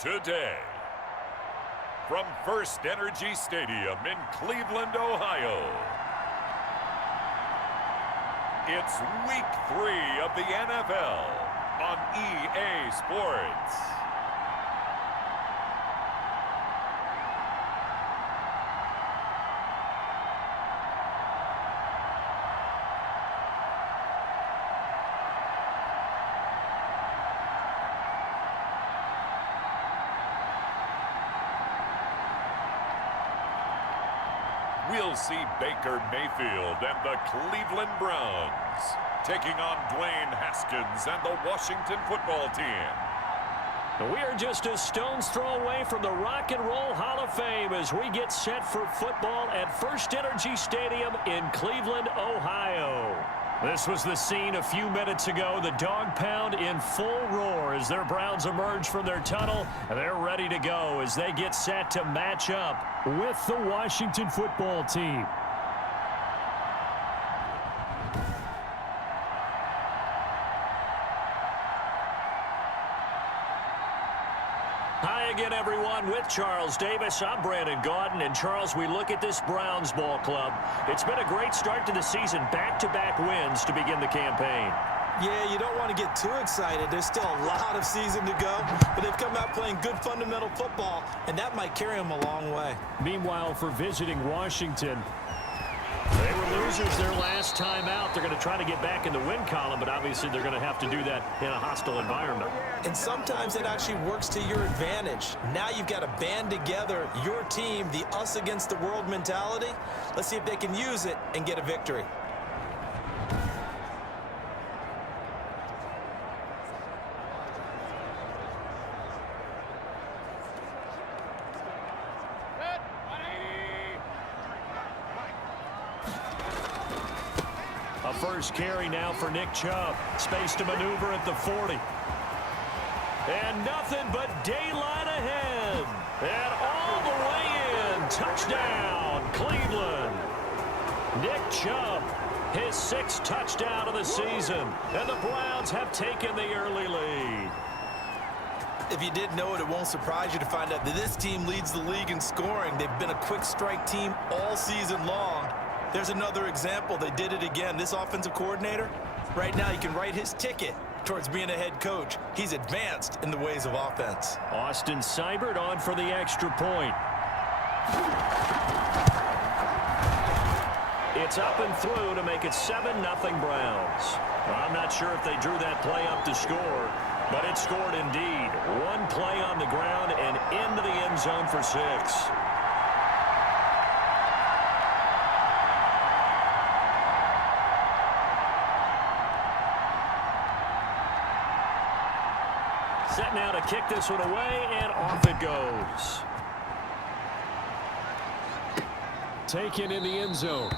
today. From First Energy Stadium in Cleveland, Ohio, it's Week 3 of the NFL on EA Sports. We'll see Baker Mayfield and the Cleveland Browns taking on Dwayne Haskins and the Washington football team. We are just a stone's throw away from the Rock and Roll Hall of Fame as we get set for football at First Energy Stadium in Cleveland, Ohio. This was the scene a few minutes ago. The dog pound in full roar as their Browns emerge from their tunnel. They're ready to go as they get set to match up with the Washington football team. Hi again, everyone. With Charles Davis, I'm Brandon Gaudin. And Charles, we look at this Browns ball club. It's been a great start to the season, back-to-back wins to begin the campaign. Yeah, you don't want to get too excited. There's still a lot of season to go, but they've come out playing good fundamental football, and that might carry them a long way. Meanwhile, for visiting Washington, they were losers their last time out. They're going to try to get back in the win column, but obviously they're going to have to do that in a hostile environment. And sometimes it actually works to your advantage. Now you've got to band together your team, the us against the world mentality. Let's see if they can use it and get a victory. A first carry now for Nick Chubb. Space to maneuver at the 40. And nothing but daylight ahead. And all the way in. Touchdown, Cleveland. Nick Chubb, his 6th touchdown of the season. And the Browns have taken the early lead. If you didn't know it, it won't surprise you to find out that this team leads the league in scoring. They've been a quick strike team all season long. There's another example. They did it again. This offensive coordinator, right now, he can write his ticket towards being a head coach. He's advanced in the ways of offense. Austin Seibert on for the extra point. It's up and through to make it 7-0 Browns. Well, I'm not sure if they drew that play up to score, but it scored indeed. One play on the ground and into the end zone for 6. Set now to kick this one away, and off it goes. Taken in the end zone.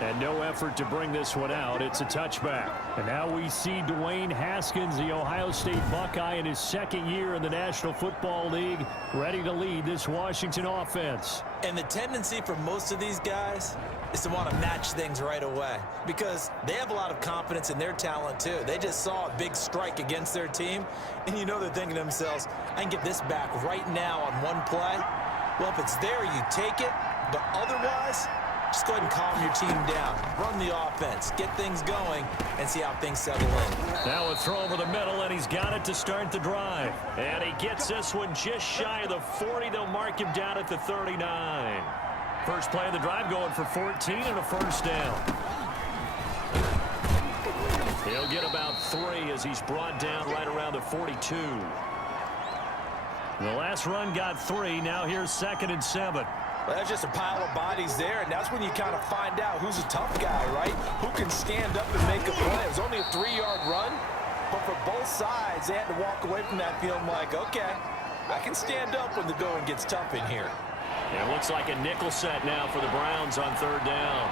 And no effort to bring this one out. It's a touchback. And now we see Dwayne Haskins, the Ohio State Buckeye, in his 2nd year in the National Football League, ready to lead this Washington offense. And the tendency for most of these guys is to want to match things right away because they have a lot of confidence in their talent too. They just saw a big strike against their team, and you know they're thinking to themselves, I can get this back right now on one play. Well, if it's there, you take it, but otherwise, just go ahead and calm your team down. Run the offense, get things going, and see how things settle in. Now a throw over the middle, and he's got it to start the drive. And he gets this one just shy of the 40. They'll mark him down at the 39. First play of the drive going for 14 and a first down. He'll get about 3 as he's brought down right around the 42. The last run got 3. Now here's 2nd and 7. Well, that's just a pile of bodies there, and that's when you kind of find out who's a tough guy, right? Who can stand up and make a play. It was only a 3-yard run, but for both sides, they had to walk away from that feeling like, okay, I can stand up when the going gets tough in here. Yeah, it looks like a nickel set now for the Browns on 3rd down.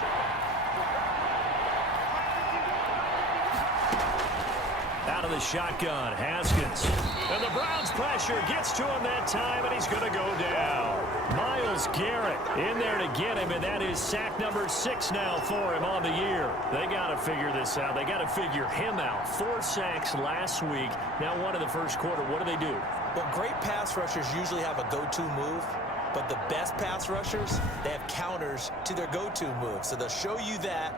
Out of the shotgun, Haskins. And the Browns pressure gets to him that time, and he's going to go down. Myles Garrett in there to get him, and that is sack number 6 now for him on the year. They got to figure this out. They got to figure him out. 4 sacks last week. Now 1 in the first quarter. What do they do? Well, great pass rushers usually have a go-to move, but the best pass rushers, they have counters to their go-to move. So they'll show you that.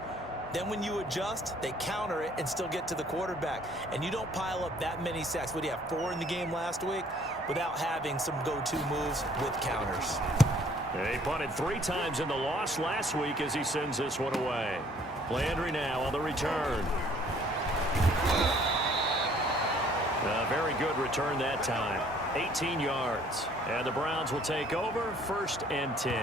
Then when you adjust, they counter it and still get to the quarterback. And you don't pile up that many sacks. What do you have, 4 in the game last week? Without having some go-to moves with counters. He punted 3 times in the loss last week as he sends this one away. Landry now on the return. A very good return that time. 18 yards. And the Browns will take over 1st and 10.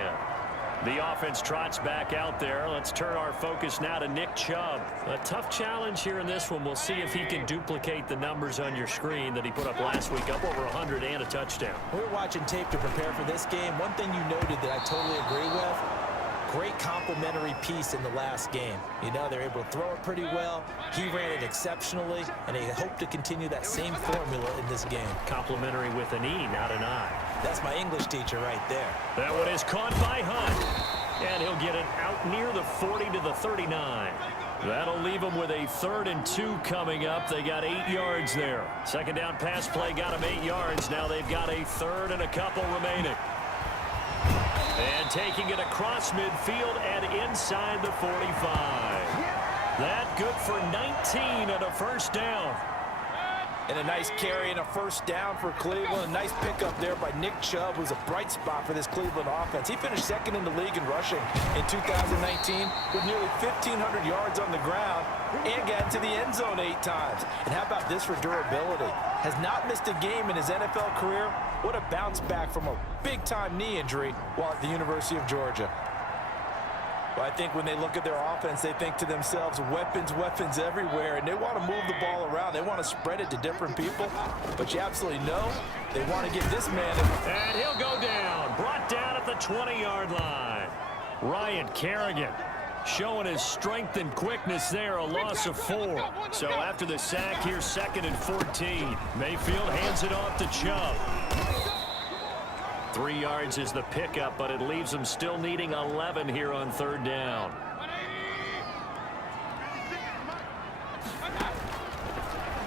The offense trots back out there. Let's turn our focus now to Nick Chubb. A tough challenge here in this one. We'll see if he can duplicate the numbers on your screen that he put up last week, up over 100 and a touchdown. We were watching tape to prepare for this game. One thing you noted that I totally agree with, great complementary piece in the last game. You know, they're able to throw it pretty well. He ran it exceptionally, and they hope to continue that same formula in this game. Complimentary with an E, not an I. That's my English teacher right there. That one is caught by Hunt. And he'll get it out near the 40 to the 39. That'll leave them with a 3rd and 2 coming up. They got 8 yards there. Second down pass play got them 8 yards. Now they've got a 3rd and a couple remaining. And taking it across midfield and inside the 45. That good for 19 and a 1st down. And a nice carry and a 1st down for Cleveland. A nice pickup there by Nick Chubb, who's a bright spot for this Cleveland offense. He finished 2nd in the league in rushing in 2019 with nearly 1,500 yards on the ground and got into the end zone 8 times. And how about this for durability? Has not missed a game in his NFL career. What a bounce back from a big-time knee injury while at the University of Georgia. But I think when they look at their offense, they think to themselves, weapons, weapons everywhere, and they want to move the ball around. They want to spread it to different people, but you absolutely know they want to get this man in. And he'll go down, brought down at the 20-yard line. Ryan Kerrigan showing his strength and quickness there, a loss of 4. So after the sack, here's 2nd and 14. Mayfield hands it off to Chubb. 3 yards is the pickup, but it leaves them still needing 11 here on 3rd down.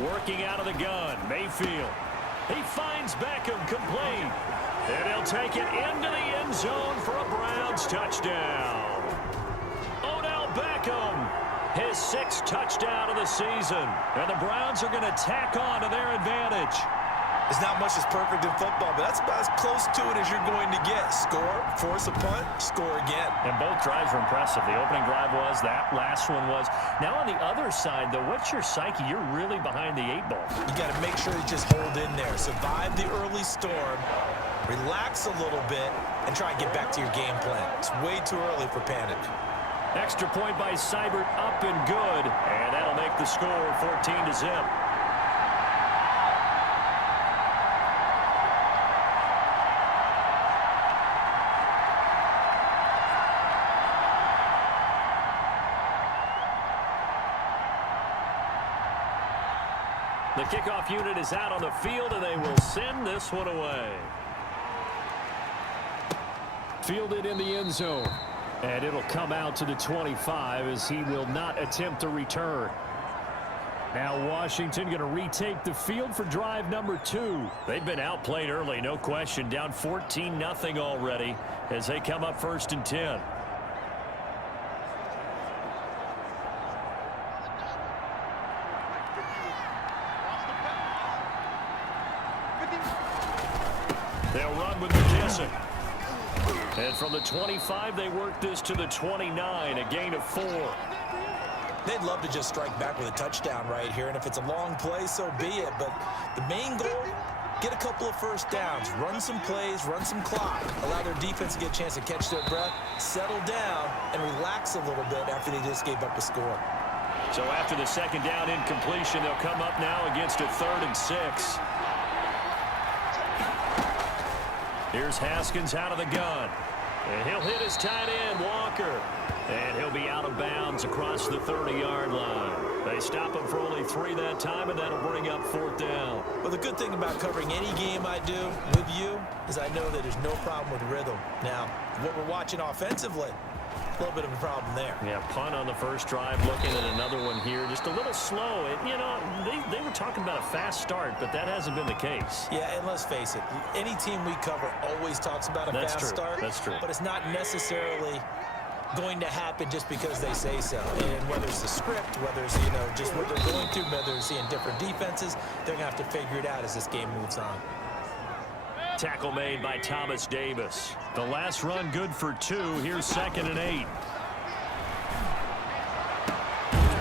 Working out of the gun, Mayfield. He finds Beckham complete. And he'll take it into the end zone for a Browns touchdown. Odell Beckham, his 6th touchdown of the season. And the Browns are going to tack on to their advantage. There's not much that's perfect in football, but that's about as close to it as you're going to get. Score, force a punt, score again. And both drives were impressive. The opening drive was, that last one was. Now on the other side, though, what's your psyche? You're really behind the 8 ball. You got to make sure you just hold in there. Survive the early storm, relax a little bit, and try and get back to your game plan. It's way too early for panic. Extra point by Seibert, up and good. And that'll make the score 14 to zip. The kickoff unit is out on the field, and they will send this one away. Fielded in the end zone. And it'll come out to the 25 as he will not attempt to return. Now Washington going to retake the field for drive number 2. They've been outplayed early, no question. Down 14-0 already as they come up 1st and 10. They'll run with McKissick. And from the 25, they work this to the 29, a gain of 4. They'd love to just strike back with a touchdown right here, and if it's a long play, so be it. But the main goal, get a couple of 1st downs, run some plays, run some clock, allow their defense to get a chance to catch their breath, settle down, and relax a little bit after they just gave up a score. So after the 2nd down incompletion, they'll come up now against a 3rd and 6. Here's Haskins out of the gun. And he'll hit his tight end, Walker. And he'll be out of bounds across the 30-yard line. They stop him for only 3 that time, and that'll bring up 4th down. Well, the good thing about covering any game I do with you is I know that there's no problem with rhythm. Now, what we're watching offensively, A little bit of a problem there. Yeah, punt on the first drive, looking at another one here. Just a little slow. You know, they were talking about a fast start, but that hasn't been the case. Yeah, and let's face it, any team we cover always talks about a fast start. That's true. But it's not necessarily going to happen just because they say so. And whether it's the script, whether it's, you know, just what they're going through, whether it's seeing different defenses, they're going to have to figure it out as this game moves on. Tackle made by Thomas Davis. The last run good for 2. Here's 2nd and 8.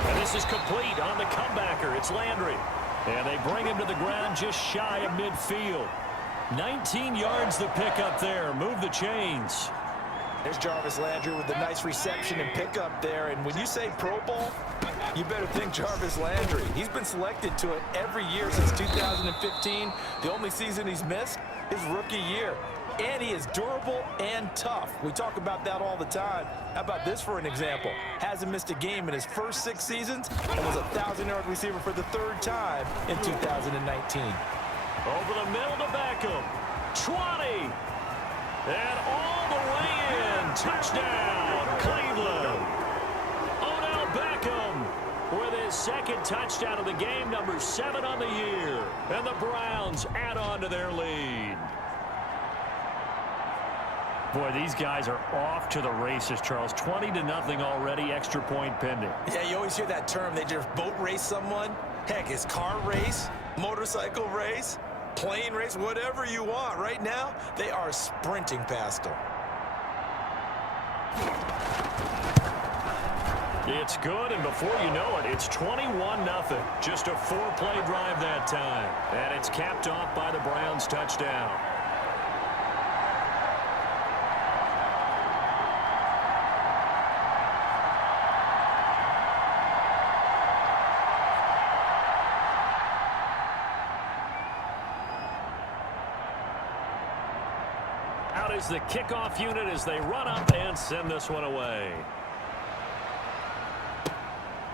And this is complete on the comebacker. It's Landry. And they bring him to the ground just shy of midfield. 19 yards the pickup there. Move the chains. There's Jarvis Landry with a nice reception and pickup there. And when you say Pro Bowl, you better think Jarvis Landry. He's been selected to it every year since 2015. The only season he's missed is rookie year. And he is durable and tough. We talk about that all the time. How about this for an example? Hasn't missed a game in his first 6 seasons and was a 1,000-yard receiver for the 3rd time in 2019. Over the middle to Beckham. 20. And all the way in. Touchdown, Cleveland. Odell Beckham with his 2nd touchdown of the game, number 7 on the year. And the Browns add on to their lead. Boy, these guys are off to the races, Charles. 20-0 already, extra point pending. Yeah, you always hear that term. They just boat race someone. Heck, it's car race, motorcycle race, plane race, whatever you want. Right now, they are sprinting past them. It's good, and before you know it, it's 21-0. Just a 4-play drive that time. And it's capped off by the Browns' touchdown. Out is the kickoff unit as they run up and send this one away.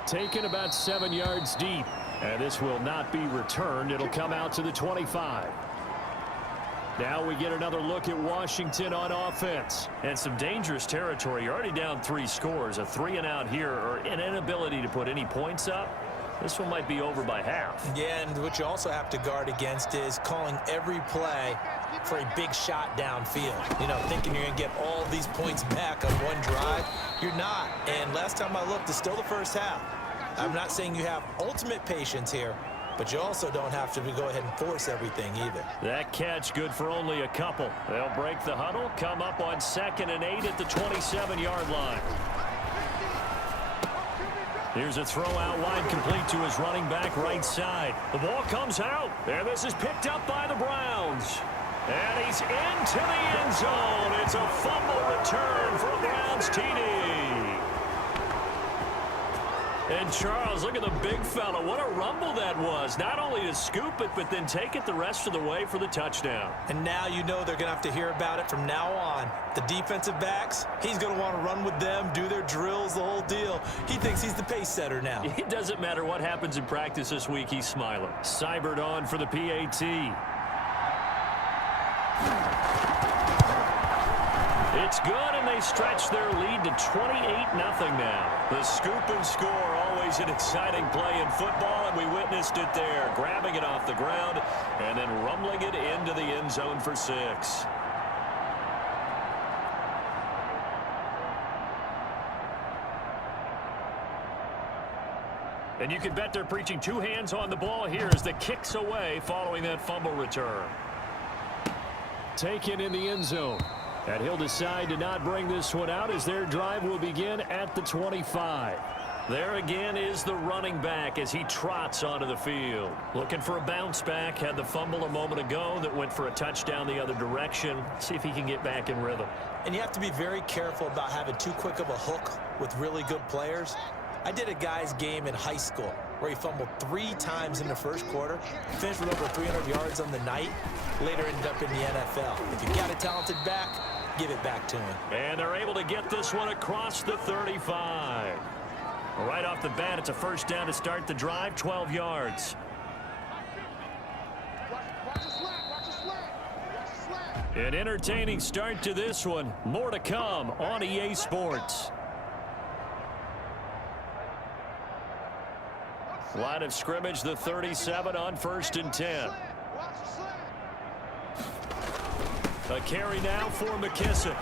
Taken about 7 yards deep. And this will not be returned. It'll come out to the 25. Now we get another look at Washington on offense. And some dangerous territory. You're already down 3 scores. A 3-and-out here, or an inability to put any points up. This one might be over by half. Yeah, and what you also have to guard against is calling every play for a big shot downfield. You know, thinking you're going to get all these points back on one drive. You're not. And last time I looked, it's still the first half. I'm not saying you have ultimate patience here, but you also don't have to go ahead and force everything either. That catch good for only a couple. They'll break the huddle, come up on 2nd and 8 at the 27-yard line. Here's a throw out wide, complete to his running back right side. The ball comes out, and this is picked up by the Browns. And he's into the end zone. It's a fumble return for a Browns TD. And Charles, look at the big fella. What a rumble that was. Not only to scoop it, but then take it the rest of the way for the touchdown. And now you know they're going to have to hear about it from now on. The defensive backs, he's going to want to run with them, do their drills, the whole deal. He thinks he's the pace setter now. It doesn't matter what happens in practice this week, he's smiling. Seibert on for the PAT. It's good, and they stretch their lead to 28-0 now. The scoop and score, always an exciting play in football, and we witnessed it there. Grabbing it off the ground and then rumbling it into the end zone for 6. And you can bet they're preaching 2 hands on the ball here as the kick's away following that fumble return. Taken in the end zone. And he'll decide to not bring this one out as their drive will begin at the 25. There again is the running back as he trots onto the field. Looking for a bounce back. Had the fumble a moment ago that went for a touchdown the other direction. See if he can get back in rhythm. And you have to be very careful about having too quick of a hook with really good players. I did a guy's game in high school where he fumbled 3 times in the first quarter, finished with over 300 yards on the night, later ended up in the NFL. If you've got a talented back, give it back to him. And they're able to get this one across the 35. Right off the bat, it's a first down to start the drive, 12 yards. An entertaining start to this one. More to come on EA Sports. Line of scrimmage, the 37 on 1st and 10. A carry now for McKissick.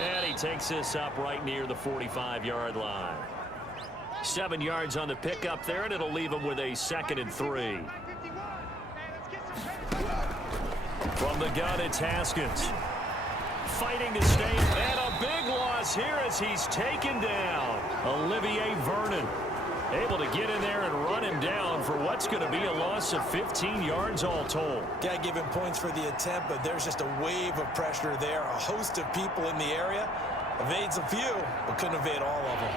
And he takes this up right near the 45-yard line. 7 yards on the pickup there, and it'll leave him with a 2nd and 3. From the gun, it's Haskins. Fighting to stay, and a big loss here as he's taken down. Olivier Vernon able to get in there and run him down for what's going to be a loss of 15 yards all told. Got to give him points for the attempt, but there's just a wave of pressure there. A host of people in the area. Evades a few, but couldn't evade all of them.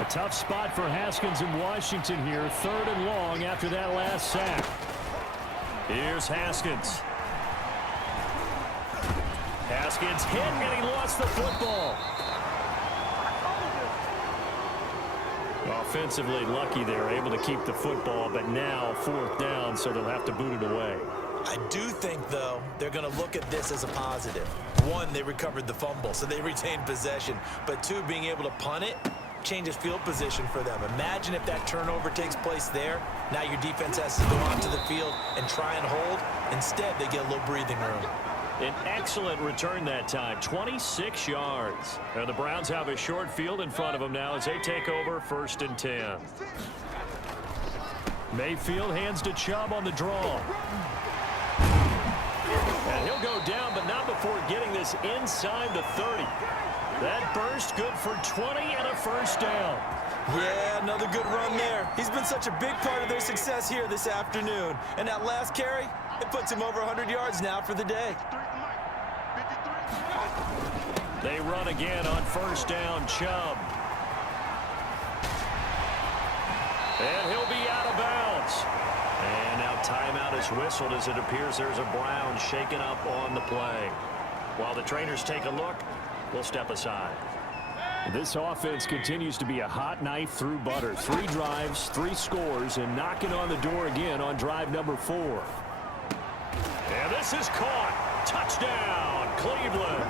A tough spot for Haskins in Washington here. 3rd and long after that last sack. Here's Haskins. Haskins hit, and he lost the football. Offensively lucky they're able to keep the football, but now 4th down, so they'll have to boot it away. I do think, though, they're going to look at this as a positive. 1, they recovered the fumble, so they retained possession. But 2, being able to punt it changes field position for them. Imagine if that turnover takes place there. Now your defense has to go onto the field and try and hold. Instead, they get a little breathing room. An excellent return that time, 26 yards. And the Browns have a short field in front of them now as they take over 1st and 10. Mayfield hands to Chubb on the draw. And he'll go down, but not before getting this inside the 30. That burst good for 20 and a 1st down. Yeah, another good run there. He's been such a big part of their success here this afternoon. And that last carry, it puts him over 100 yards now for the day. They run again on 1st down, Chubb. And he'll be out of bounds. And now timeout is whistled as it appears there's a Brown shaken up on the play. While the trainers take a look, we'll step aside. This offense continues to be a hot knife through butter. 3 drives, 3 scores, and knocking on the door again on drive number 4. And this is caught. Touchdown, Cleveland.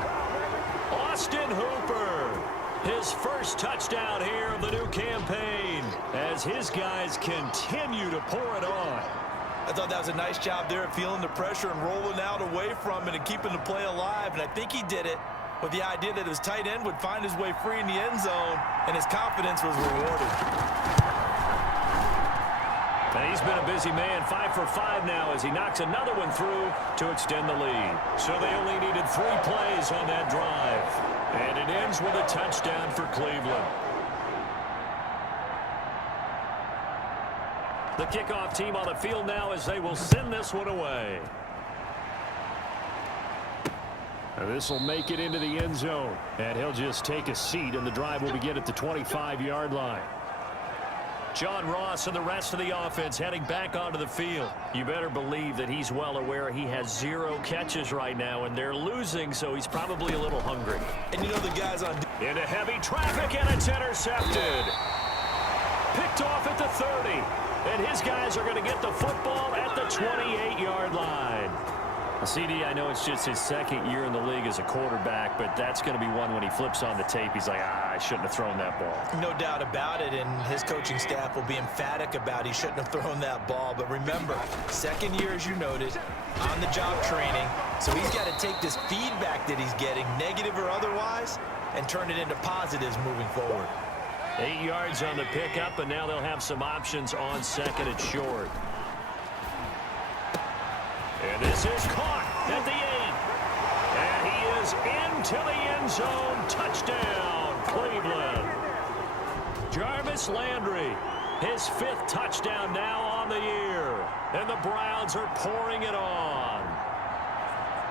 Austin Hooper, his first touchdown here of the new campaign as his guys continue to pour it on. I thought that was a nice job there of feeling the pressure and rolling out away from it and keeping the play alive. And I think he did it with the idea that his tight end would find his way free in the end zone, and his confidence was rewarded. And he's been a busy man, 5 for 5 now as he knocks another one through to extend the lead. So they only needed 3 plays on that drive. And it ends with a touchdown for Cleveland. The kickoff team on the field now as they will send this one away. This will make it into the end zone. And he'll just take a seat, and the drive will begin at the 25-yard line. John Ross and the rest of the offense heading back onto the field. You better believe that he's well aware he has 0 catches right now, and they're losing, so he's probably a little hungry. And you know the guys on... Into heavy traffic, and it's intercepted. Picked off at the 30. And his guys are going to get the football at the 28-yard line. CD, I know it's just his 2nd year in the league as a quarterback, but that's going to be one when he flips on the tape. He's like, I shouldn't have thrown that ball. No doubt about it, and his coaching staff will be emphatic about he shouldn't have thrown that ball. But remember, 2nd year, as you noted, on-the-job training. So he's got to take this feedback that he's getting, negative or otherwise, and turn it into positives moving forward. 8 yards on the pickup, and now they'll have some options on 2nd and short. And this is caught at the 8. And he is into the end zone. Touchdown, Cleveland. Jarvis Landry, his 5th touchdown now on the year. And the Browns are pouring it on.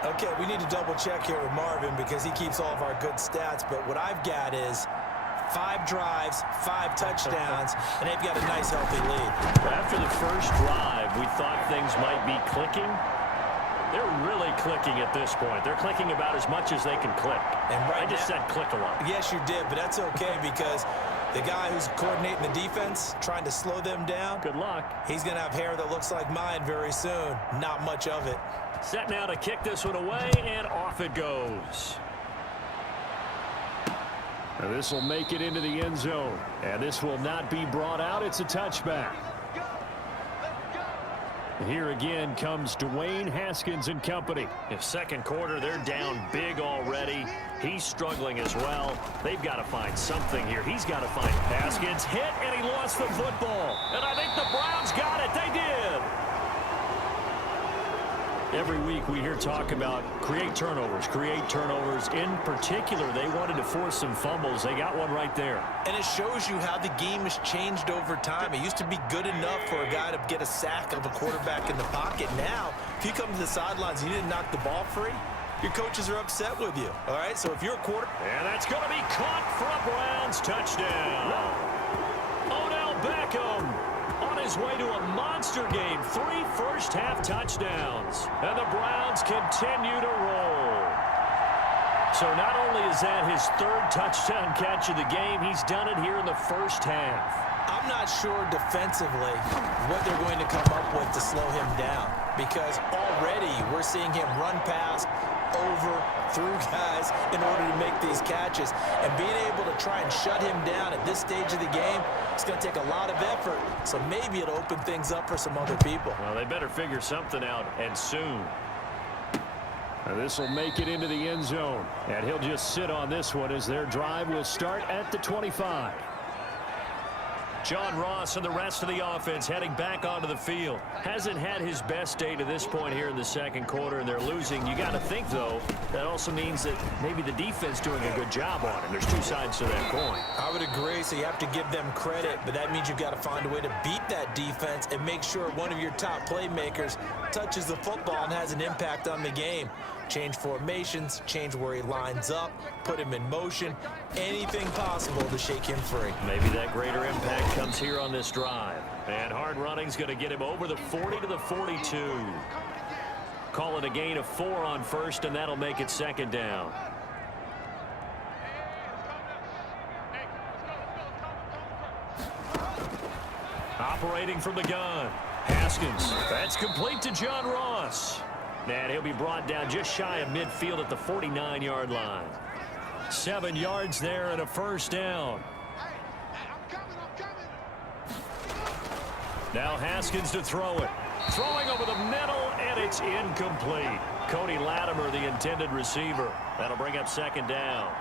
Okay, we need to double check here with Marvin because he keeps all of our good stats. But what I've got is 5 drives, 5 touchdowns, and they've got a nice, healthy lead. After the first drive, we thought things might be clicking. They're really clicking at this point. They're clicking about as much as they can click. And right I just said click a lot. Yes, you did, but that's okay because The guy who's coordinating the defense, trying to slow them down. Good luck. He's going to have hair that looks like mine very soon. Not much of it. Set now to kick this one away, and off it goes. This will make it into the end zone, and this will not be brought out. It's a touchback. Here again comes Dwayne Haskins and company. In second quarter, they're down big already. He's struggling as well. They've got to find something here. He's got to find Haskins. Hit, and he lost the football. And I think the Browns got it. They did. Every week we hear talk about create turnovers. In particular, they wanted to force some fumbles. They got one right there. And it shows you how the game has changed over time. It used to be good enough for a guy to get a sack of a quarterback in the pocket. Now, if you come to the sidelines and you didn't knock the ball free, your coaches are upset with you. All right, so if you're a quarter... And that's going to be caught for a Browns touchdown. Odell Beckham on his way to a monster game. 3 first-half touchdowns. And the Browns continue to roll. So not only is that his 3rd touchdown catch of the game, he's done it here in the first half. I'm not sure defensively what they're going to come up with to slow him down, because already we're seeing him run past, over, through guys in order to make these catches. And being able to try and shut him down at this stage of the game, it's going to take a lot of effort. So maybe it'll open things up for some other people. Well, they better figure something out, and soon. This will make it into the end zone. And he'll just sit on this one as their drive will start at the 25. John Ross and the rest of the offense heading back onto the field. Hasn't had his best day to this point here in the second quarter, and they're losing. You got to think, though, that also means that maybe the defense doing a good job on him. There's 2 sides to that coin. I would agree, so you have to give them credit, but that means you've got to find a way to beat that defense and make sure one of your top playmakers touches the football and has an impact on the game. Change formations, change where he lines up, put him in motion, anything possible to shake him free. Maybe that greater impact comes here on this drive. And hard running's going to get him over the 40 to the 42. Call it a gain of 4 on first, and that'll make it 2nd down. Operating from the gun. Haskins. That's complete to John Ross. And he'll be brought down just shy of midfield at the 49-yard line. 7 yards there and a first down. Now Haskins to throw it. Throwing over the middle, and it's incomplete. Cody Latimer, the intended receiver. That'll bring up 2nd down.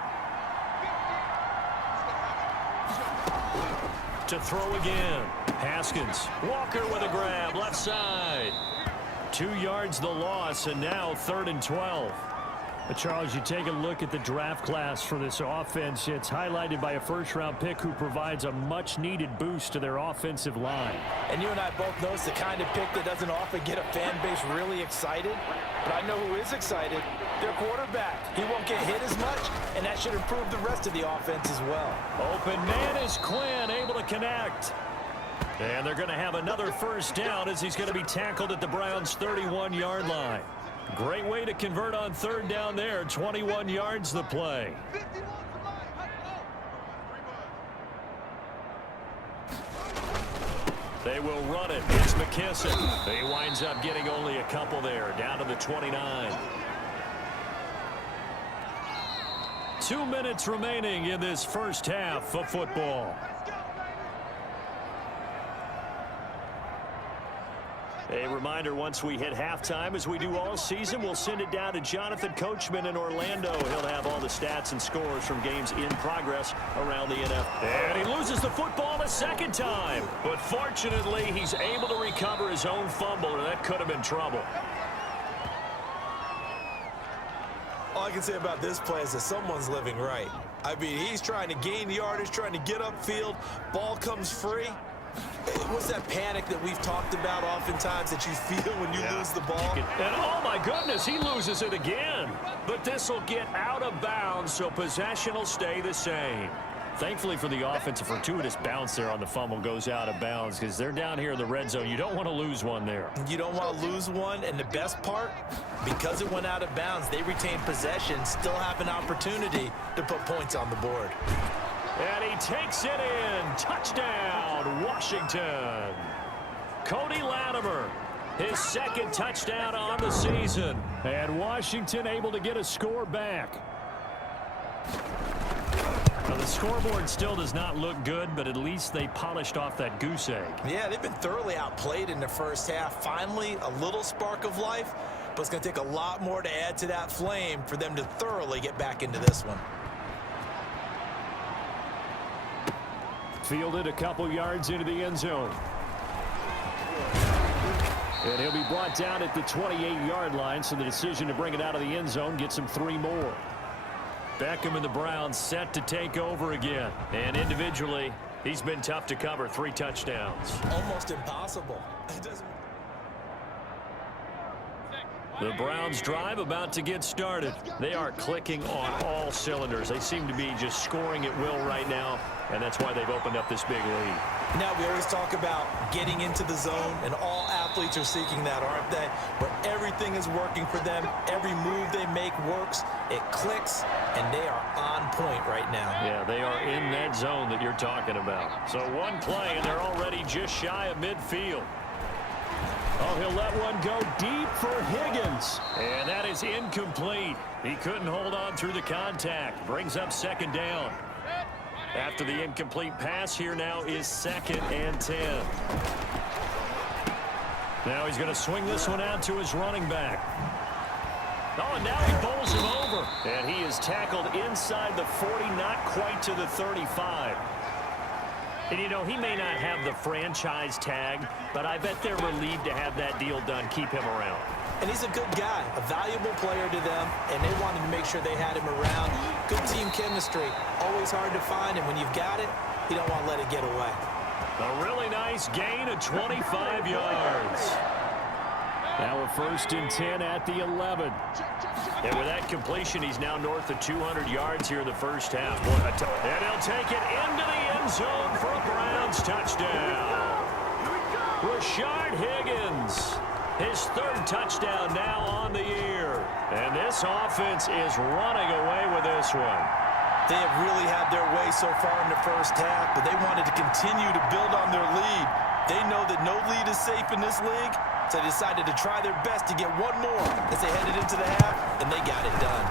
To throw again. Haskins. Walker with a grab, left side. 2 yards the loss, and now 3rd and 12. But Charles, you take a look at the draft class for this offense. It's highlighted by a first-round pick who provides a much-needed boost to their offensive line. And you and I both know it's the kind of pick that doesn't often get a fan base really excited. But I know who is excited. Their quarterback. He won't get hit as much, and that should improve the rest of the offense as well. Open man is Quinn, able to connect. And they're going to have another first down as he's going to be tackled at the Browns' 31-yard line. Great way to convert on 3rd down there. 21 yards the play. They will run it. It's McKissick. He winds up getting only a couple there, down to the 29. 2 minutes remaining in this first half of football. A reminder, once we hit halftime, as we do all season, we'll send it down to Jonathan Coachman in Orlando. He'll have all the stats and scores from games in progress around the NFL. And he loses the football the 2nd time. But fortunately, he's able to recover his own fumble, and that could have been trouble. All I can say about this play is that someone's living right. I mean, he's trying to gain yardage, trying to get upfield. Ball comes free. What's that panic that we've talked about oftentimes that you feel when you lose the ball? And oh my goodness, he loses it again. But this will get out of bounds, so possession will stay the same. Thankfully for the offense, a fortuitous bounce there on the fumble goes out of bounds because they're down here in the red zone. You don't want to lose one there. You don't want to lose one, and the best part, because it went out of bounds, they retain possession, still have an opportunity to put points on the board. And he takes it in. Touchdown, Washington. Cody Latimer, his second touchdown on the season. And Washington able to get a score back. Well, the scoreboard still does not look good, but at least they polished off that goose egg. Yeah, they've been thoroughly outplayed in the first half. Finally, a little spark of life, but it's going to take a lot more to add to that flame for them to thoroughly get back into this one. Fielded a couple yards into the end zone. And he'll be brought down at the 28-yard line, so the decision to bring it out of the end zone gets him 3 more. Beckham and the Browns set to take over again. And individually, he's been tough to cover. 3 touchdowns. Almost impossible. It doesn't... The Browns drive about to get started. They are clicking on all cylinders. They seem to be just scoring at will right now, and that's why they've opened up this big lead. Now, we always talk about getting into the zone, and all athletes are seeking that, aren't they? Where everything is working for them, every move they make works, it clicks, and they are on point right now. Yeah, they are in that zone that you're talking about. So one play, and they're already just shy of midfield. Oh, he'll let one go deep for Higgins. And that is incomplete. He couldn't hold on through the contact. Brings up second down. After the incomplete pass, here now is 2nd and 10. Now he's going to swing this one out to his running back. Oh, and now he bowls him over. And he is tackled inside the 40, not quite to the 35. And, you know, he may not have the franchise tag, but I bet they're relieved to have that deal done, keep him around. And he's a good guy, a valuable player to them, and they wanted to make sure they had him around. Good team chemistry, always hard to find, and when you've got it, you don't want to let it get away. A really nice gain of 25 yards. Now a 1st and 10 at the 11. And with that completion, he's now north of 200 yards here in the first half. And he'll take it into the end zone for a Browns touchdown. Rashard Higgins, his 3rd touchdown now on the year. And this offense is running away with this one. They have really had their way so far in the first half, but they wanted to continue to build on their lead. They know that no lead is safe in this league, so they decided to try their best to get one more as they headed into the half, and they got it done.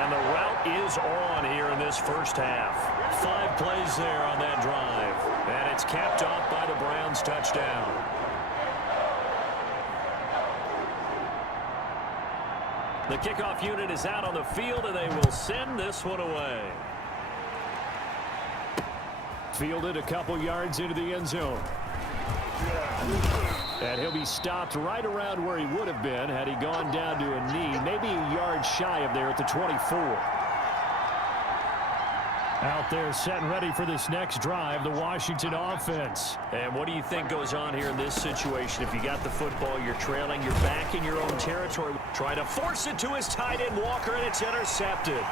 And the route is on here in this first half. 5 plays there on that drive. And it's capped off by the Browns touchdown. The kickoff unit is out on the field, and they will send this one away. Fielded a couple yards into the end zone. And he'll be stopped right around where he would have been had he gone down to a knee, maybe a yard shy of there at the 24. Out there set and ready for this next drive, the Washington offense. And what do you think goes on here in this situation? If you got the football, you're trailing, you're back in your own territory. Try to force it to his tight end, Walker, and it's intercepted.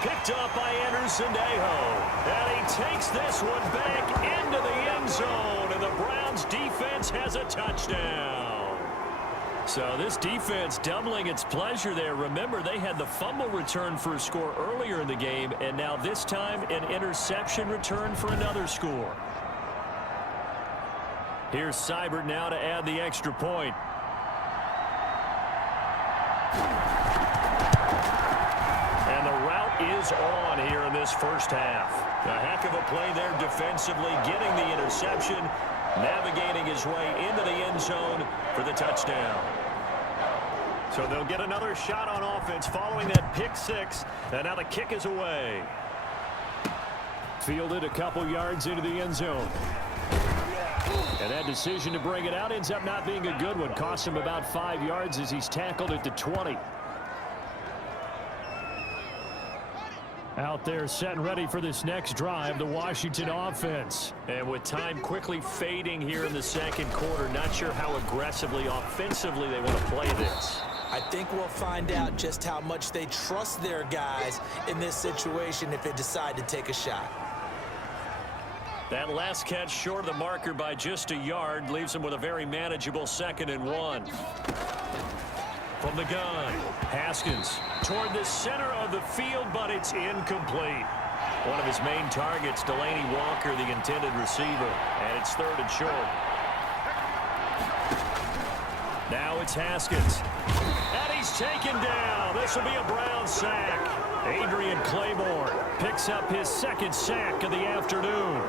Picked up by Anderson-Dejo. And he takes this one back into the end zone. And the Browns defense has a touchdown. So this defense doubling its pleasure there. Remember, they had the fumble return for a score earlier in the game. And now this time, an interception return for another score. Here's Seibert now to add the extra point. And the route is on here in this first half. A heck of a play there defensively, getting the interception, navigating his way into the end zone for the touchdown. So they'll get another shot on offense following that pick 6, and now the kick is away. Fielded a couple yards into the end zone. And that decision to bring it out ends up not being a good one. Cost him about 5 yards as he's tackled at the 20. Out there set and ready for this next drive, the Washington offense. And with time quickly fading here in the second quarter, not sure how aggressively, offensively they want to play this. I think we'll find out just how much they trust their guys in this situation if they decide to take a shot. That last catch short of the marker by just a yard leaves them with a very manageable 2nd and 1. From the gun, Haskins toward the center of the field, but it's incomplete. One of his main targets, Delaney Walker, the intended receiver. And it's 3rd and short. Now it's Haskins. And he's taken down. This will be a Brown sack. Adrian Claiborne picks up his 2nd sack of the afternoon.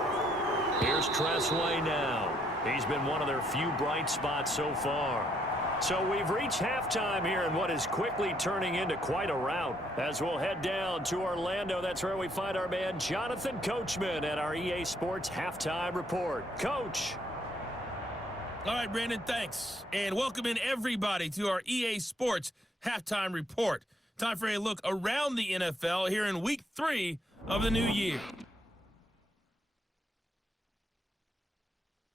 Here's Tressway now. He's been one of their few bright spots so far. So we've reached halftime here in what is quickly turning into quite a rout. As we'll head down to Orlando, that's where we find our man Jonathan Coachman at our EA Sports Halftime Report. Coach. All right, Brandon, thanks. And welcome in everybody to our EA Sports Halftime Report. Time for a look around the NFL here in Week 3 of the new year.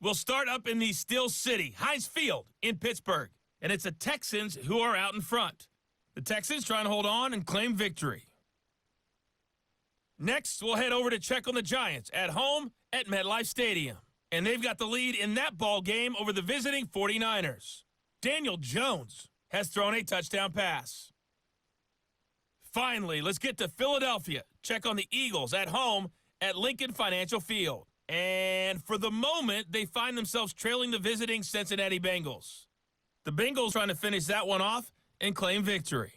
We'll start up in the Steel City, Heinz Field in Pittsburgh. And it's the Texans who are out in front. The Texans trying to hold on and claim victory. Next, we'll head over to check on the Giants at home at MetLife Stadium. And they've got the lead in that ball game over the visiting 49ers. Daniel Jones has thrown a touchdown pass. Finally, let's get to Philadelphia. Check on the Eagles at home at Lincoln Financial Field. And for the moment, they find themselves trailing the visiting Cincinnati Bengals. The Bengals trying to finish that one off and claim victory.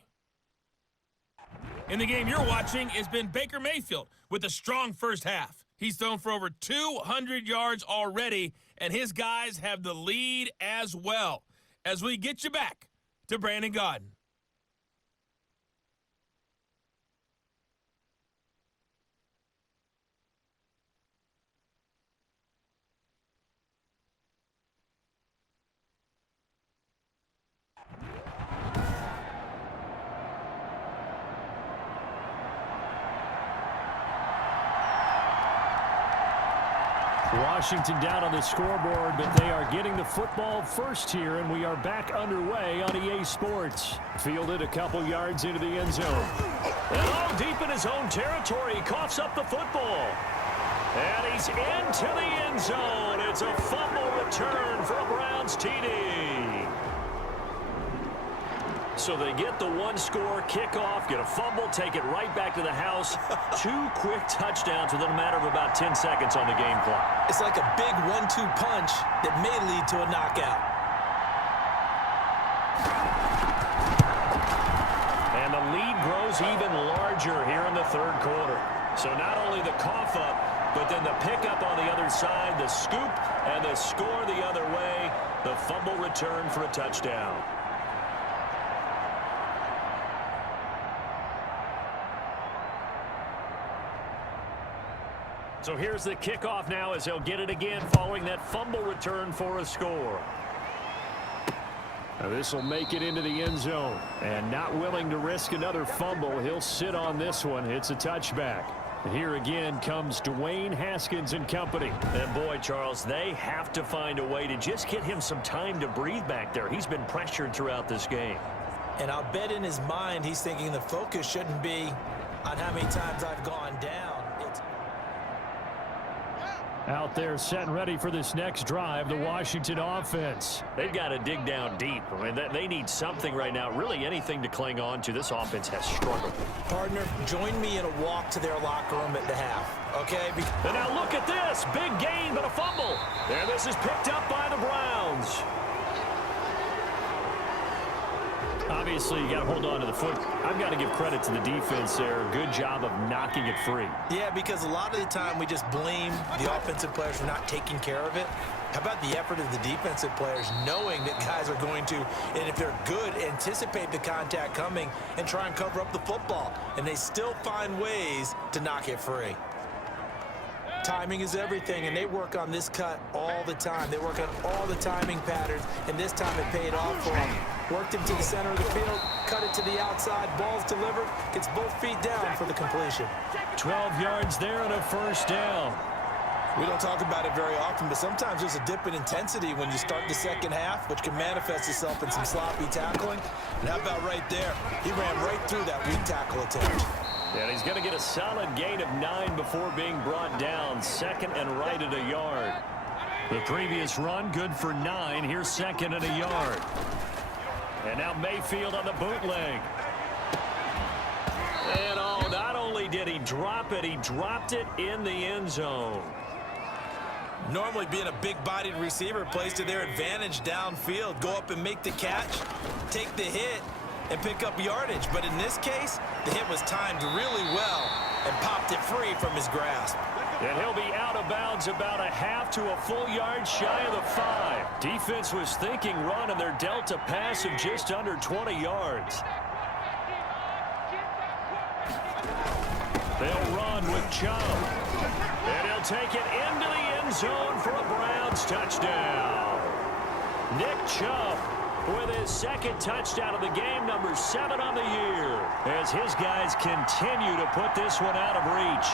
In the game you're watching has been Baker Mayfield with a strong first half. He's thrown for over 200 yards already, and his guys have the lead as well. As we get you back to Brandon Gaudin. Washington down on the scoreboard, but they are getting the football first here, and we are back underway on EA Sports. Fielded a couple yards into the end zone. And all deep in his own territory, he coughs up the football. And he's into the end zone. It's a fumble return for a Browns TD. So they get the one-score kickoff, get a fumble, take it right back to the house. 2 quick touchdowns within a matter of about 10 seconds on the game clock. It's like a big 1-2 punch that may lead to a knockout. And the lead grows even larger here in the 3rd quarter. So not only the cough up, but then the pickup on the other side, the scoop, and the score the other way. The fumble return for a touchdown. So here's the kickoff now as he'll get it again following that fumble return for a score. Now this will make it into the end zone. And not willing to risk another fumble, he'll sit on this one. It's a touchback. Here again comes Dwayne Haskins and company. And boy, Charles, they have to find a way to just get him some time to breathe back there. He's been pressured throughout this game. And I'll bet in his mind he's thinking the focus shouldn't be on how many times I've gone down. Out there set and ready for this next drive, the Washington offense. They've got to dig down deep. I mean, they need something right now, really anything to cling on to. This offense has struggled. Partner, join me in a walk to their locker room at the half, okay? And now look at this. Big gain, but a fumble. And this is picked up by the Browns. Obviously, you got to hold on to the foot. I've got to give credit to the defense there. Good job of knocking it free. Yeah, because a lot of the time we just blame the offensive players for not taking care of it. How about the effort of the defensive players knowing that guys are going to, and if they're good, anticipate the contact coming and try and cover up the football. And they still find ways to knock it free. Timing is everything, and they work on this cut all the time. They work on all the timing patterns, and this time it paid off for them. Worked it to the center of the field, cut it to the outside, ball's delivered, gets both feet down for the completion. 12 yards there and a first down. We don't talk about it very often, but sometimes there's a dip in intensity when you start the second half, which can manifest itself in some sloppy tackling. And how about right there? He ran right through that weak tackle attempt. And he's going to get a solid gain of 9 before being brought down. 2nd and right at a yard. The previous run, good for 9. Here's 2nd and a yard. And now Mayfield on the bootleg. And oh, not only did he drop it, he dropped it in the end zone. Normally being a big-bodied receiver plays to their advantage downfield. Go up and make the catch, take the hit, and pick up yardage. But in this case, the hit was timed really well and popped it free from his grasp. And he'll be out of bounds about a half to a full yard shy of the 5. Defense was thinking run, and they're dealt a pass of just under 20 yards. They'll run with Chubb. And he'll take it into the end zone for a Browns touchdown. Nick Chubb with his second touchdown of the game, number 7 on the year, as his guys continue to put this one out of reach.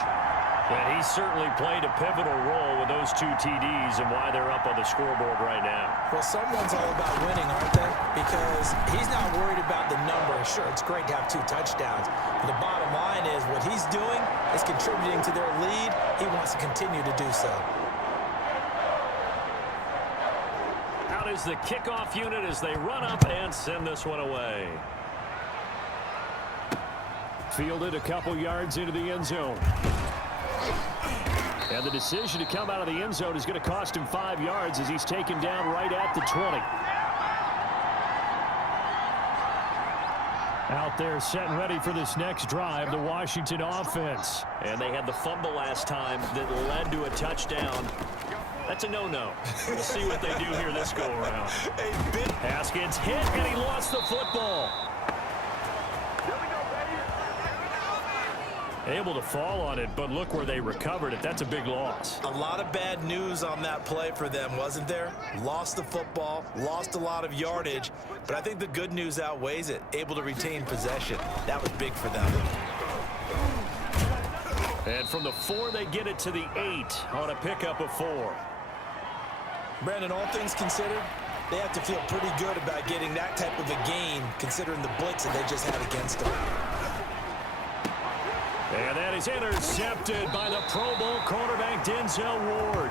And he certainly played a pivotal role with those 2 TDs and why they're up on the scoreboard right now. Well, someone's all about winning, aren't they? Because he's not worried about the number. Sure, it's great to have 2 touchdowns. But the bottom line is what he's doing is contributing to their lead. He wants to continue to do so. Out is the kickoff unit as they run up and send this one away. Fielded a couple yards into the end zone. And the decision to come out of the end zone is going to cost him 5 yards as he's taken down right at the 20. Out there set and ready for this next drive, the Washington offense. And they had the fumble last time that led to a touchdown. That's a no-no. We'll see what they do here this go-around. Haskins hit, and he lost the football. Able to fall on it, but look where they recovered it. That's a big loss. A lot of bad news on that play for them, wasn't there? Lost the football, lost a lot of yardage, but I think the good news outweighs it. Able to retain possession. That was big for them. And from the 4, they get it to the 8 on a pickup of 4. Brandon, all things considered, they have to feel pretty good about getting that type of a gain, considering the blitz that they just had against them. And that is intercepted by the Pro Bowl cornerback Denzel Ward.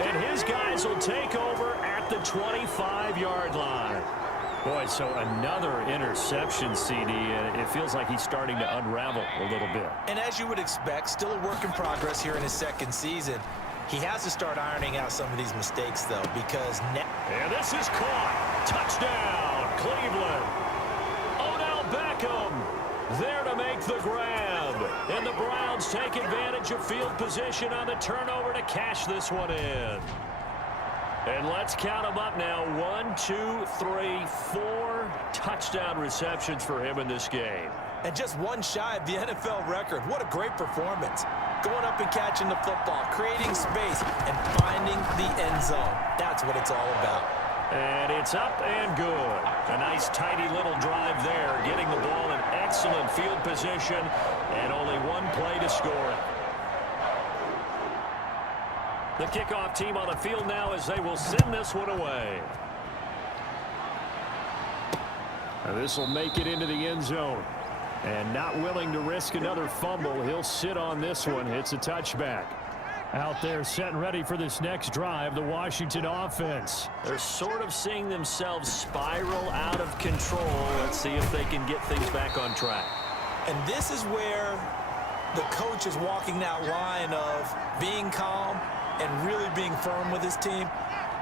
And his guys will take over at the 25-yard line. Boy, so another interception, CD, and it feels like he's starting to unravel a little bit. And as you would expect, still a work in progress here in his second season. He has to start ironing out some of these mistakes, though, because and this is caught. Touchdown, Cleveland. Odell Beckham there to make the grab. And the Browns take advantage of field position on the turnover to cash this one in. And let's count them up now. 1, 2, 3, 4 touchdown receptions for him in this game. And just one shy of the NFL record. What a great performance. Going up and catching the football, creating space, and finding the end zone. That's what it's all about. And it's up and good. A nice tidy little drive there, getting the ball in excellent field position, and only one play to score it. The kickoff team on the field now as they will send this one away. This will make it into the end zone. And not willing to risk another fumble, he'll sit on this one. It's a touchback. Out there set and ready for this next drive, the Washington offense. They're sort of seeing themselves spiral out of control. Let's see if they can get things back on track. And this is where the coach is walking that line of being calm and really being firm with his team.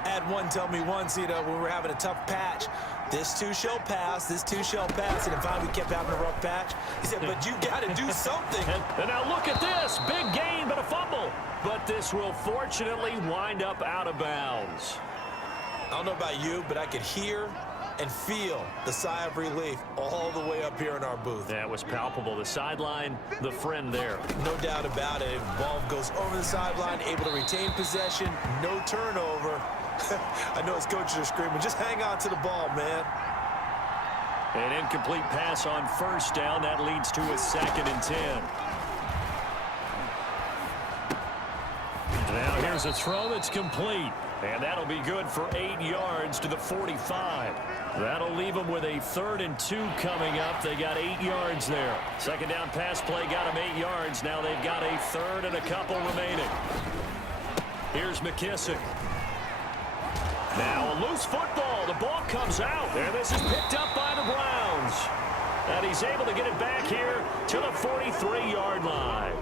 I had one tell me once, when we were having a tough patch, this too shall pass, this too shall pass, and finally we kept having a rough patch. He said, but you got to do something. And now look at this, big gain, but a fumble. But this will fortunately wind up out of bounds. I don't know about you, but I could hear and feel the sigh of relief all the way up here in our booth. That was palpable. The sideline, the friend there. No doubt about it. Ball goes over the sideline, able to retain possession, no turnover. I know his coaches are screaming, just hang on to the ball, man. An incomplete pass on first down. That leads to a 2nd and 10. Now here's a throw that's complete. And that'll be good for 8 yards to the 45. That'll leave them with a 3rd and 2 coming up. They got 8 yards there. Second down pass play got them 8 yards. Now they've got a 3rd and a couple remaining. Here's McKissick. Now a loose football. The ball comes out. And this is picked up by the Browns. And he's he's able to get it back here to the 43-yard line.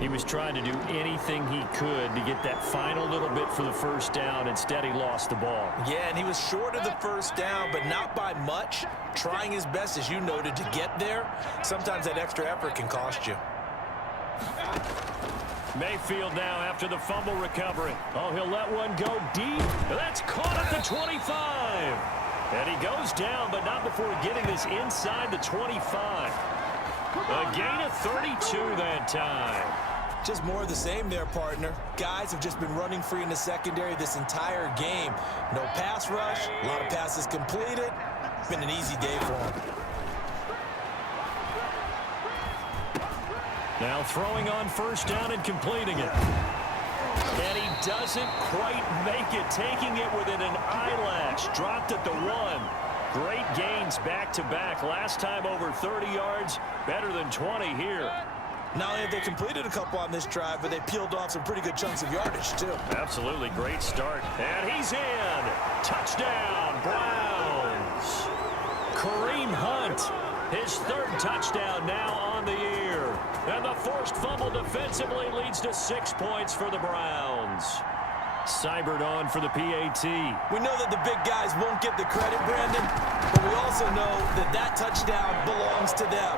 He was trying to do anything he could to get that final little bit for the first down. Instead, he lost the ball. Yeah, and he was short of the first down, but not by much. Trying his best, as you noted, to get there. Sometimes that extra effort can cost you. Mayfield now after the fumble recovery. Oh, he'll let one go deep. That's caught at the 25. And he goes down, but not before getting this inside the 25. A gain of 32 that time. Just more of the same there, partner. Guys have just been running free in the secondary this entire game. No pass rush, a lot of passes completed. Been an easy day for him. Now throwing on first down and completing it. And he doesn't quite make it, taking it within an eyelash. Dropped at the 1. Great gains back-to-back. Last time over 30 yards, better than 20 here. Not only have they completed a couple on this drive, but they peeled off some pretty good chunks of yardage, too. Absolutely great start. And he's in. Touchdown, Browns. Kareem Hunt, his 3rd touchdown now on the year. And the forced fumble defensively leads to 6 points for the Browns. Cybered on for the PAT. We know that the big guys won't get the credit, Brandon, but we also know that that touchdown belongs to them.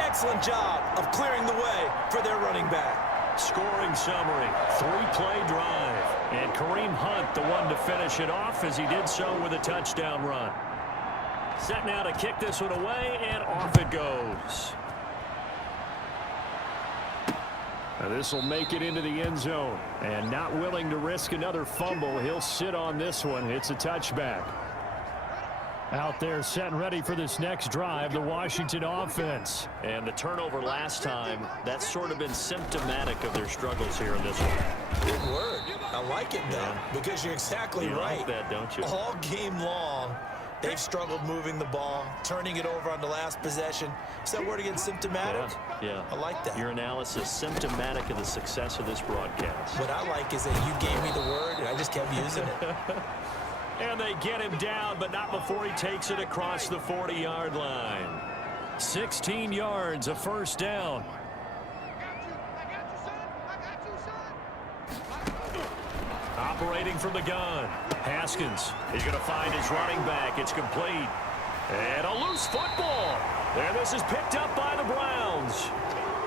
Excellent job of clearing the way for their running back. Scoring summary, 3-play drive. And Kareem Hunt, the one to finish it off, as he did so with a touchdown run. Set now to kick this one away, and off it goes. This will make it into the end zone. And not willing to risk another fumble, he'll sit on this one. It's a touchback. Out there set and ready for this next drive, the Washington offense. And the turnover last time, that's sort of been symptomatic of their struggles here in this one. Good word. I like it, though, because you're exactly right. You like that, don't you? All game long, they've struggled moving the ball, turning it over on the last possession. Is that word again, symptomatic? Yeah. I like that. Your analysis, symptomatic of the success of this broadcast. What I like is that you gave me the word, and I just kept using it. And they get him down, but not before he takes it across the 40-yard line. 16 yards, a first down. Operating from the gun. Haskins is going to find his running back. It's complete. And a loose football. And this is picked up by the Browns.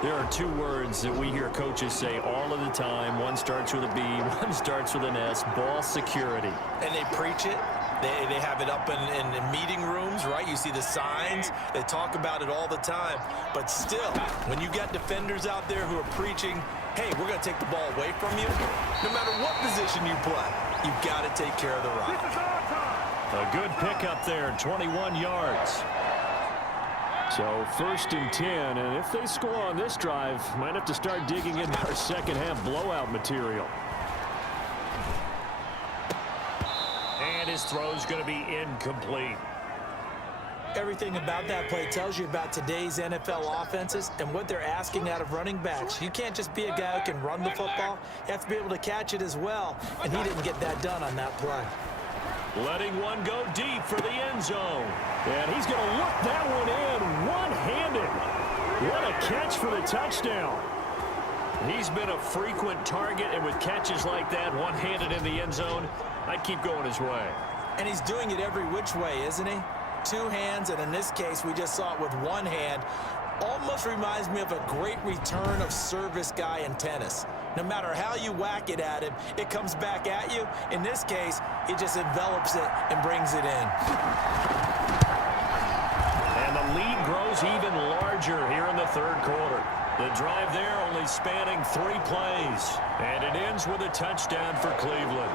There are 2 words that we hear coaches say all of the time. One starts with a B, one starts with an S. Ball security. And they preach it. They have it up in meeting rooms, right? You see the signs. They talk about it all the time. But still, when you got defenders out there who are preaching, hey, we're going to take the ball away from you, no matter what position you play, you've got to take care of the rock. A good pickup there, 21 yards. So 1st and 10, and if they score on this drive, might have to start digging into our second half blowout material. And his throw's going to be incomplete. Everything about that play tells you about today's NFL offenses and what they're asking out of running backs. You can't just be a guy who can run the football. You have to be able to catch it as well, and he didn't get that done on that play. Letting one go deep for the end zone. And he's going to look that one in one-handed. What a catch for the touchdown. He's been a frequent target, and with catches like that, one-handed in the end zone, I'd keep going his way. And he's doing it every which way, isn't he? 2 hands, and in this case, we just saw it with 1 hand. Almost reminds me of a great return of service guy in tennis. No matter how you whack it at him, it comes back at you. In this case, he just envelops it and brings it in. And the lead grows even larger here in the 3rd quarter. The drive there only spanning 3 plays. And it ends with a touchdown for Cleveland.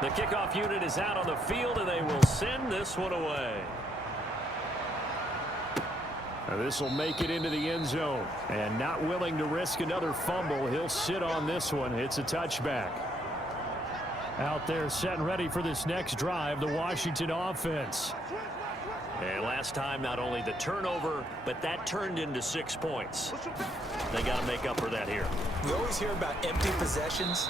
The kickoff unit is out on the field, and they will send this one away. This will make it into the end zone. And not willing to risk another fumble, he'll sit on this one. It's a touchback. Out there set and ready for this next drive, the Washington offense. And last time, not only the turnover, but that turned into 6 points. They got to make up for that here. We always hear about empty possessions.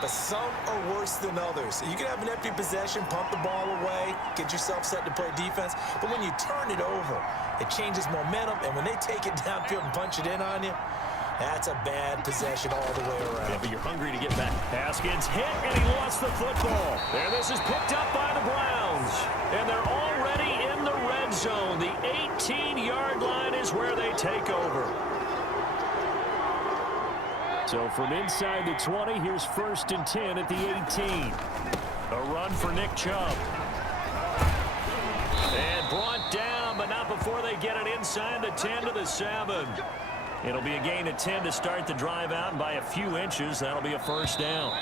but some are worse than others. You can have an empty possession, pump the ball away, get yourself set to play defense, but when you turn it over, it changes momentum, and when they take it downfield and punch it in on you, that's a bad possession all the way around. Yeah, but you're hungry to get back. Haskins hit, and he lost the football. And this is picked up by the Browns. And they're already in the red zone. The 18-yard line is where they take over. So from inside the 20, here's 1st and 10 at the 18. A run for Nick Chubb. And brought down, but not before they get it inside the 10 to the 7. It'll be a gain of 10 to start the drive out, and by a few inches, that'll be a 1st down.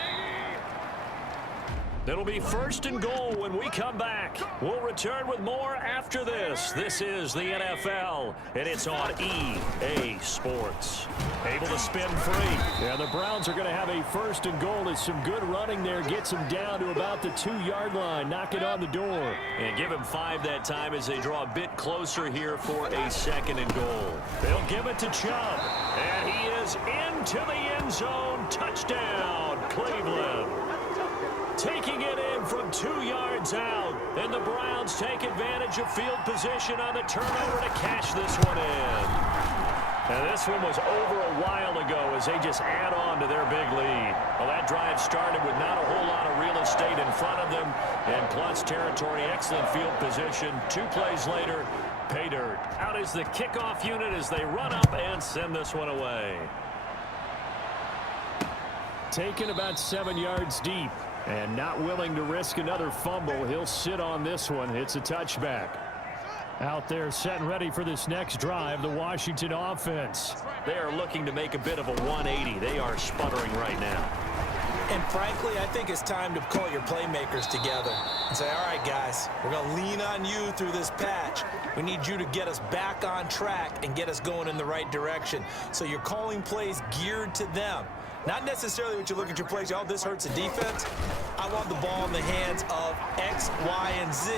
It'll be 1st and goal when we come back. We'll return with more after this. This is the NFL, and it's on EA Sports. Able to spin free. Yeah, the Browns are going to have a 1st and goal. It's some good running there. Gets them down to about the 2-yard line. Knock it on the door. And give him 5 that time as they draw a bit closer here for a 2nd and goal. They'll give it to Chubb. And he is into the end zone. Touchdown, Cleveland. Taking it in from 2 yards out. And the Browns take advantage of field position on the turnover to cash this one in. And this one was over a while ago as they just add on to their big lead. Well, that drive started with not a whole lot of real estate in front of them. And plus territory, excellent field position. 2 plays later, pay dirt. Out is the kickoff unit as they run up and send this one away. Taken about 7 yards deep. And not willing to risk another fumble. He'll sit on this one. It's a touchback. Out there set and ready for this next drive, the Washington offense. They are looking to make a bit of a 180. They are sputtering right now. And frankly, I think it's time to call your playmakers together and say, all right, guys, we're going to lean on you through this patch. We need you to get us back on track and get us going in the right direction. So you're calling plays geared to them. Not necessarily what you look at your plays, oh, this hurts the defense. I want the ball in the hands of X, Y, and Z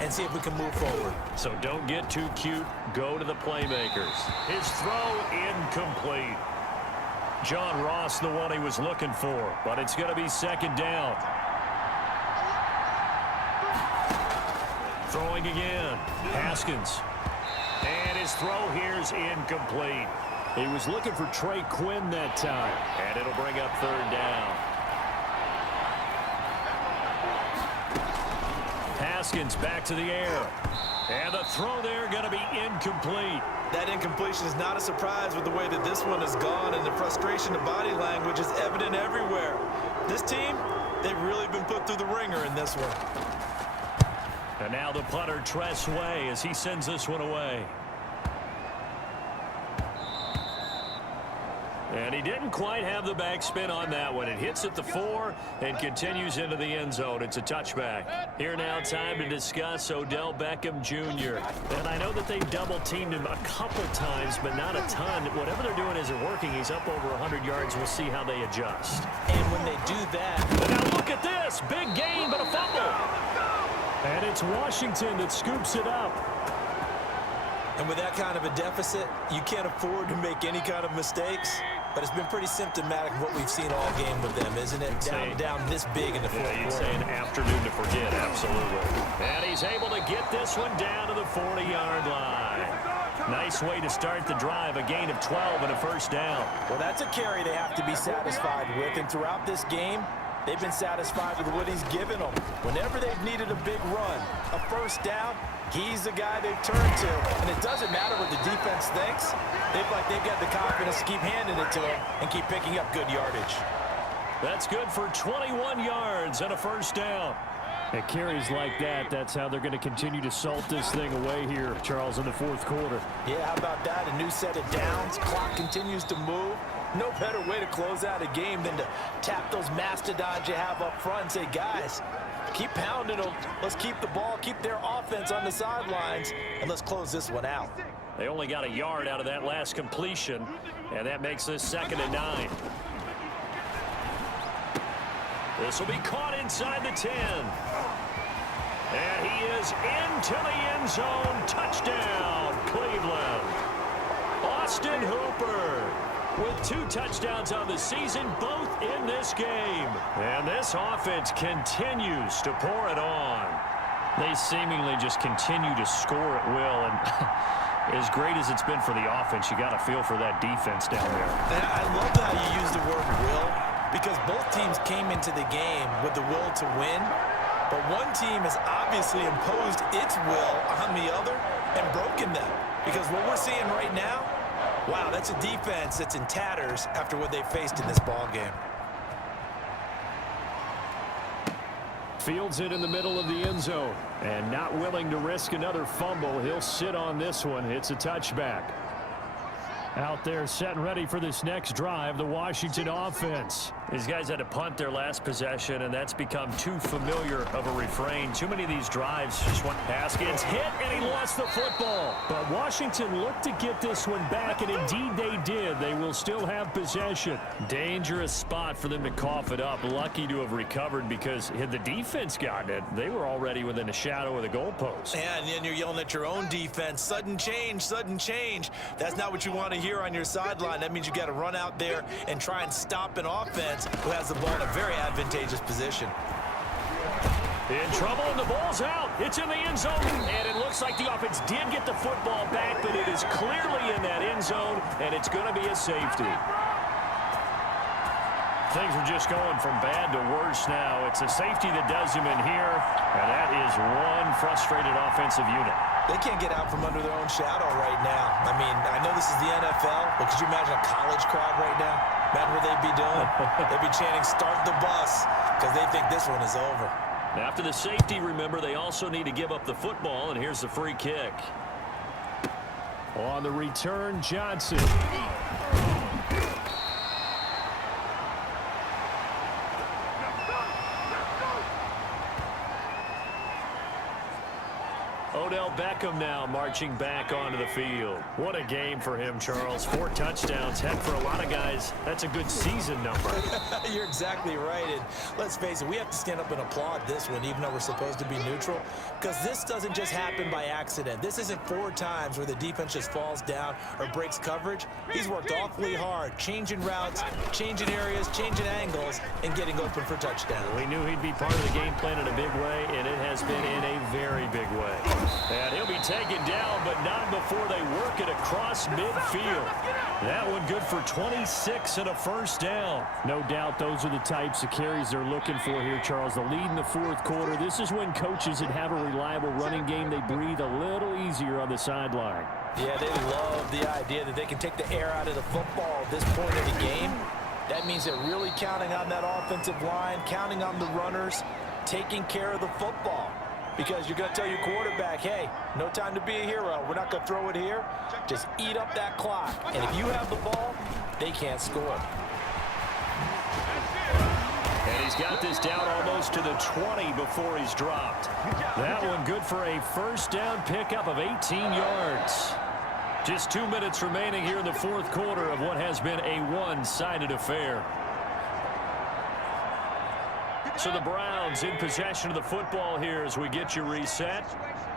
and see if we can move forward. So don't get too cute. Go to the playmakers. His throw incomplete. John Ross, the one he was looking for, but it's going to be 2nd down. Throwing again. Haskins. And his throw here's incomplete. He was looking for Trey Quinn that time. And it'll bring up 3rd down. Haskins back to the air. And the throw there going to be incomplete. That incompletion is not a surprise with the way that this one has gone, and the frustration of body language is evident everywhere. This team, they've really been put through the ringer in this one. And now the punter, Tress Way, as he sends this one away. And he didn't quite have the backspin on that one. It hits at the 4 and continues into the end zone. It's a touchback. Here now, time to discuss Odell Beckham Jr. And I know that they've double-teamed him a couple times, but not a ton. Whatever they're doing isn't working. He's up over 100 yards. We'll see how they adjust. And when they do that... And now look at this. Big gain, but a fumble. And it's Washington that scoops it up. And with that kind of a deficit, you can't afford to make any kind of mistakes. But it's been pretty symptomatic of what we've seen all game with them, isn't it? Down this big in the fourth quarter. You'd say an afternoon to forget, absolutely. And he's able to get this one down to the 40-yard line. Nice way to start the drive, a gain of 12 and a 1st down. Well, that's a carry they have to be satisfied with. And throughout this game, they've been satisfied with what he's given them. Whenever they've needed a big run, a 1st down, he's the guy they've turned to. And it doesn't matter what the defense thinks. They've got the confidence to keep handing it to him and keep picking up good yardage. That's good for 21 yards and a 1st down. At carries like that, that's how they're going to continue to salt this thing away here, Charles, in the 4th quarter. Yeah, how about that? A new set of downs. Clock continues to move. No better way to close out a game than to tap those mastodons you have up front and say, guys, keep pounding them. Let's keep the ball, keep their offense on the sidelines, and let's close this one out. They only got a yard out of that last completion, and that makes this 2nd and 9. This will be caught inside the 10. And he is into the end zone. Touchdown, Cleveland. Austin Hooper. with 2 touchdowns on the season, both in this game. And this offense continues to pour it on. They seemingly just continue to score at will, and as great as it's been for the offense, you got to feel for that defense down there. And I love how you use the word will, because both teams came into the game with the will to win, but one team has obviously imposed its will on the other and broken them. Because what we're seeing right now, wow, that's a defense that's in tatters after what they faced in this ball game. Fields it in the middle of the end zone, and not willing to risk another fumble. He'll sit on this one. It's a touchback. Out there set and ready for this next drive, the Washington offense. These guys had to punt their last possession, and that's become too familiar of a refrain. Too many of these drives just went Haskins hit, and he lost the football. But Washington looked to get this one back, and indeed they did. They will still have possession. Dangerous spot for them to cough it up. Lucky to have recovered, because had the defense gotten it, they were already within a shadow of the goalpost. Yeah, and then you're yelling at your own defense. Sudden change, sudden change. That's not what you want to hear on your sideline. That means you got to run out there and try and stop an offense who has the ball in a very advantageous position. In trouble, and the ball's out. It's in the end zone, and it looks like the offense did get the football back, but it is clearly in that end zone, and it's going to be a safety. Things are just going from bad to worse now. It's a safety that does him in here, and that is one frustrated offensive unit. They can't get out from under their own shadow right now. I mean, I know this is the NFL, but could you imagine a college crowd right now? Imagine what they'd be doing. They'd be chanting, "Start the bus," because they think this one is over. After the safety, remember, they also need to give up the football, and here's the free kick. On the return, Johnson. Odell Beckham now marching back onto the field. What a game for him, Charles. 4 touchdowns. Heck, for a lot of guys, that's a good season number. You're exactly right. And let's face it, we have to stand up and applaud this one, even though we're supposed to be neutral, because this doesn't just happen by accident. This isn't 4 times where the defense just falls down or breaks coverage. He's worked awfully hard, changing routes, changing areas, changing angles, and getting open for touchdown. We knew he'd be part of the game plan in a big way, and it has been in a very big way. And he'll be taken down, but not before they work it across midfield. That one good for 26 and a first down. No doubt those are the types of carries they're looking for here, Charles. The lead in the 4th quarter. This is when coaches that have a reliable running game, they breathe a little easier on the sideline. Yeah, they love the idea that they can take the air out of the football at this point in the game. That means they're really counting on that offensive line, counting on the runners, taking care of the football. Because you're going to tell your quarterback, hey, no time to be a hero. We're not going to throw it here. Just eat up that clock. And if you have the ball, they can't score. And he's got this down almost to the 20 before he's dropped. That one good for a first down pickup of 18 yards. Just 2 minutes remaining here in the 4th quarter of what has been a one-sided affair. So the Browns in possession of the football here as we get you reset.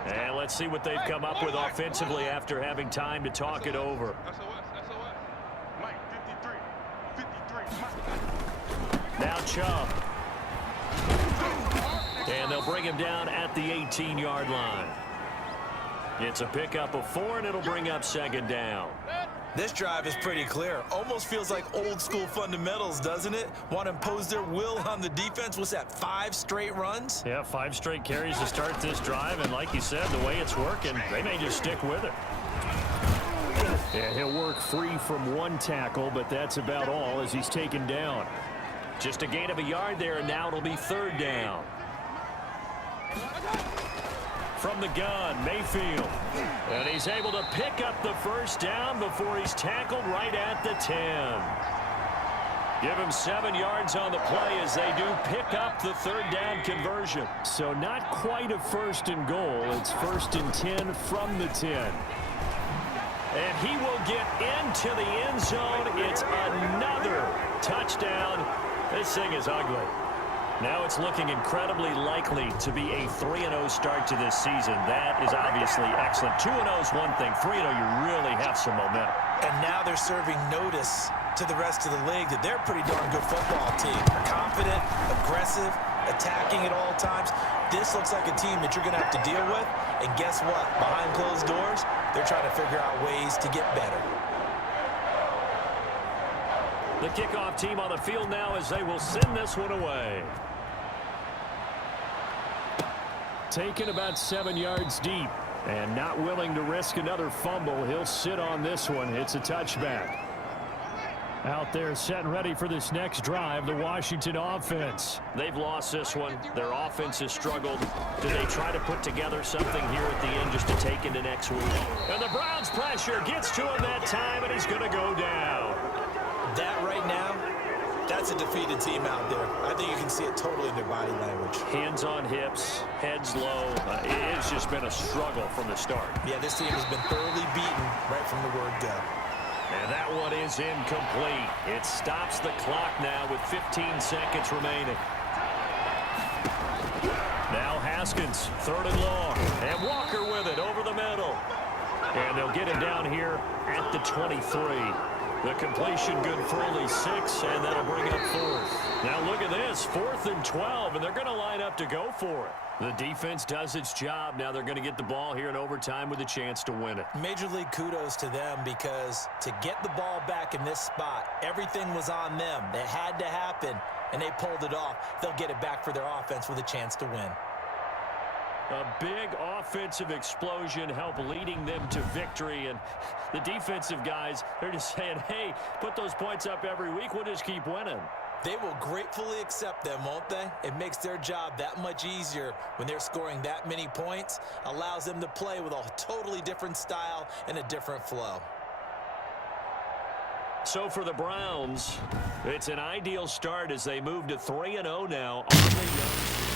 And let's see what they've come up with offensively after having time to talk it over. Now Chubb. And they'll bring him down at the 18-yard line. It's a pickup of 4, and it'll bring up 2nd down. This drive is pretty clear. Almost feels like old school fundamentals, doesn't it? Want to impose their will on the defense. What's that, 5 straight runs? Yeah, 5 straight carries to start this drive. And like you said, the way it's working, they may just stick with it. Yeah, he'll work free from 1 tackle, but that's about all as he's taken down. Just a gain of a yard there, and now it'll be 3rd down. From the gun, Mayfield. And he's able to pick up the first down before he's tackled right at the 10. Give him 7 yards on the play as they do pick up the 3rd down conversion. So not quite a 1st and goal. It's 1st and 10 from the 10. And he will get into the end zone. It's another touchdown. This thing is ugly. Now it's looking incredibly likely to be a 3-0 start to this season. That is obviously excellent. 2-0 is one thing. 3-0, you really have some momentum. And now they're serving notice to the rest of the league that they're a pretty darn good football team. They're confident, aggressive, attacking at all times. This looks like a team that you're going to have to deal with. And guess what? Behind closed doors, they're trying to figure out ways to get better. The kickoff team on the field now as they will send this one away. Taken about 7 yards deep and not willing to risk another fumble. He'll sit on this one. It's a touchback. Out there set and ready for this next drive, the Washington offense. They've lost this one. Their offense has struggled. Do they try to put together something here at the end just to take into next week? And the Browns pressure gets to him that time, and he's going to go down. That right now, that's a defeated team out there. I think you can see it totally in their body language. Hands on hips, heads low. It's just been a struggle from the start. Yeah, this team has been thoroughly beaten right from the word go. And that one is incomplete. It stops the clock now with 15 seconds remaining. Now Haskins, 3rd and long. And Walker with it over the middle. And they'll get him down here at the 23. The completion good for only 6, and that'll bring up 4th. Now look at this, 4th and 12, and they're going to line up to go for it. The defense does its job. Now they're going to get the ball here in overtime with a chance to win it. Major League kudos to them because to get the ball back in this spot, everything was on them. It had to happen, and they pulled it off. They'll get it back for their offense with a chance to win. A big offensive explosion helped leading them to victory. And the defensive guys, they're just saying, hey, put those points up every week. We'll just keep winning. They will gratefully accept them, won't they? It makes their job that much easier when they're scoring that many points. Allows them to play with a totally different style and a different flow. So for the Browns, it's an ideal start as they move to 3-0 now on the young.